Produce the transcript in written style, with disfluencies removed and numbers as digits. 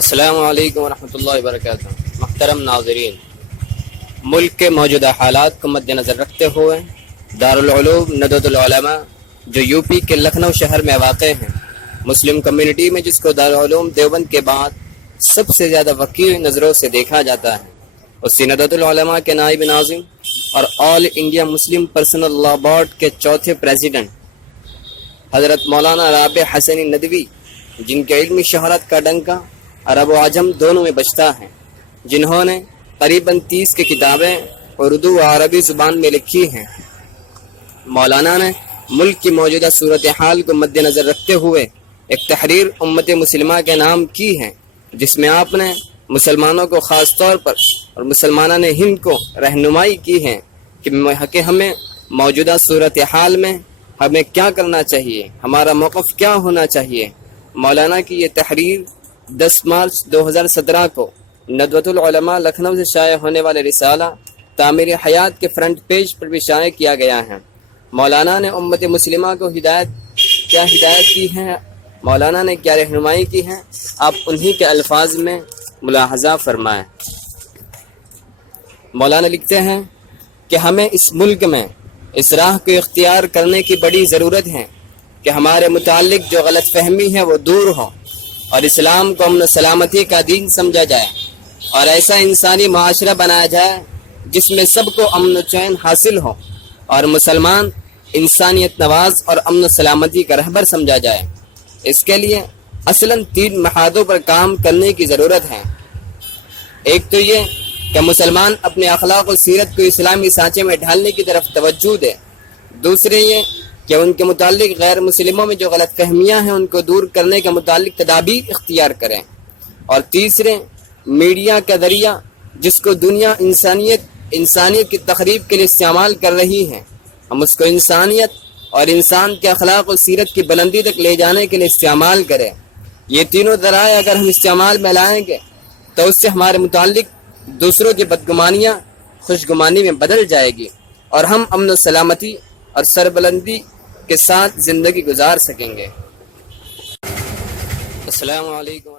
السلام علیکم ورحمۃ اللہ وبرکاتہ۔ محترم ناظرین، ملک کے موجودہ حالات کو مد نظر رکھتے ہوئے دارالعلوم ندوۃ العلماء جو یو پی کے لکھنؤ شہر میں واقع ہیں، مسلم کمیونٹی میں جس کو دارالعلوم دیوبند کے بعد سب سے زیادہ وقیر نظروں سے دیکھا جاتا ہے، اسی ندوۃ العلماء کے نائب ناظم اور آل انڈیا مسلم پرسنل لا بورڈ کے چوتھے پریزیڈنٹ حضرت مولانا رابع حسنی ندوی، جن کے علمی شہرت کا ڈنکا عرب و عجم دونوں میں بجتا ہے، جنہوں نے قریباً 30 کی کتابیں اردو و عربی زبان میں لکھی ہیں، مولانا نے ملک کی موجودہ صورتحال کو مد نظر رکھتے ہوئے ایک تحریر امت مسلمہ کے نام کی ہے، جس میں آپ نے مسلمانوں کو خاص طور پر اور مسلمانان ہند کو رہنمائی کی ہے کہ ہمیں موجودہ صورتحال میں ہمیں کیا کرنا چاہیے، ہمارا موقف کیا ہونا چاہیے۔ مولانا کی یہ تحریر 10 مارچ 2017 کو ندوۃ العلماء لکھنؤ سے شائع ہونے والے رسالہ تعمیر حیات کے فرنٹ پیج پر بھی شائع کیا گیا ہے۔ مولانا نے امت مسلمہ کو ہدایت کی ہے، مولانا نے کیا رہنمائی کی ہے، آپ انہی کے الفاظ میں ملاحظہ فرمائیں۔ مولانا لکھتے ہیں کہ ہمیں اس ملک میں اس راہ کو اختیار کرنے کی بڑی ضرورت ہے کہ ہمارے متعلق جو غلط فہمی ہے وہ دور ہو اور اسلام کو امن و سلامتی کا دین سمجھا جائے اور ایسا انسانی معاشرہ بنایا جائے جس میں سب کو امن و چین حاصل ہو اور مسلمان انسانیت نواز اور امن و سلامتی کا رہبر سمجھا جائے۔ اس کے لیے اصلاً 3 محاذوں پر کام کرنے کی ضرورت ہے۔ ایک تو یہ کہ مسلمان اپنے اخلاق و سیرت کو اسلامی سانچے میں ڈھالنے کی طرف توجہ دے، دوسرے یہ کہ ان کے متعلق غیر مسلموں میں جو غلط فہمیاں ہیں ان کو دور کرنے کے متعلق تدابیر اختیار کریں، اور تیسرے میڈیا کا ذریعہ جس کو دنیا انسانیت کی تخریب کے لیے استعمال کر رہی ہے، ہم اس کو انسانیت اور انسان کے اخلاق و سیرت کی بلندی تک لے جانے کے لیے استعمال کریں۔ یہ تینوں ذرائع اگر ہم استعمال میں لائیں گے تو اس سے ہمارے متعلق دوسروں کی بدگمانیاں خوشگمانی میں بدل جائے گی اور ہم امن و سلامتی اور سربلندی کے ساتھ زندگی گزار سکیں گے۔ السلام علیکم۔